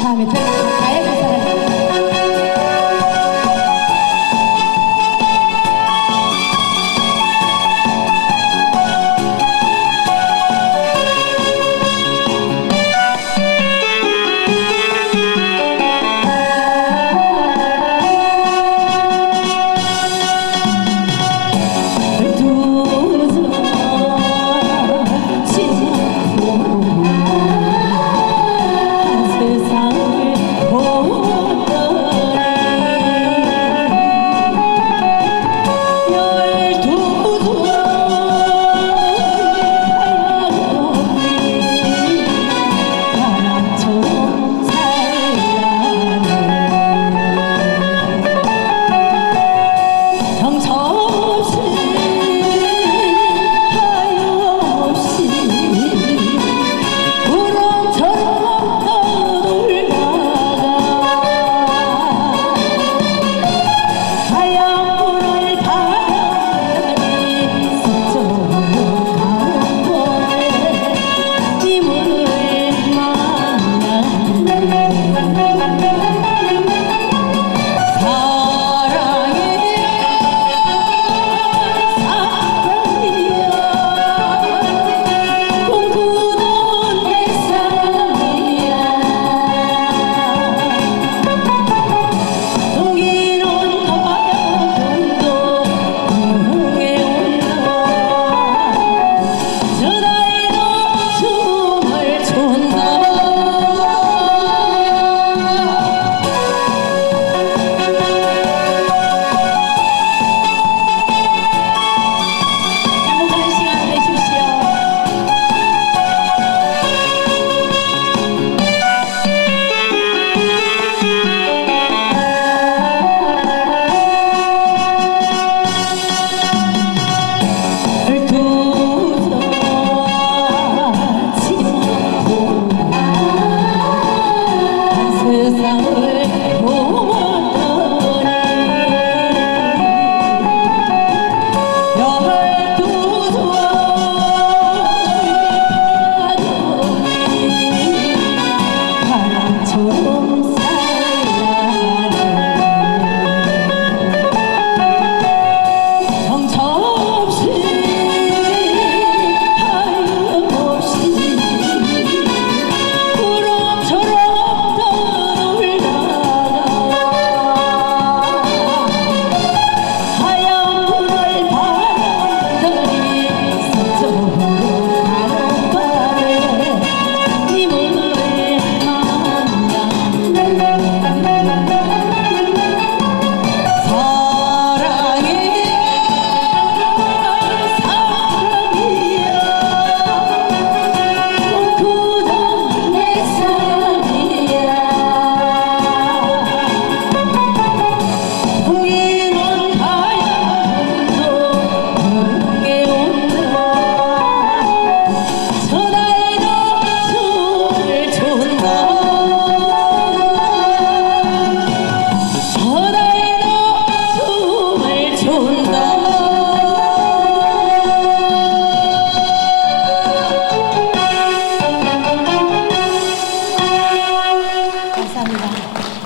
time it.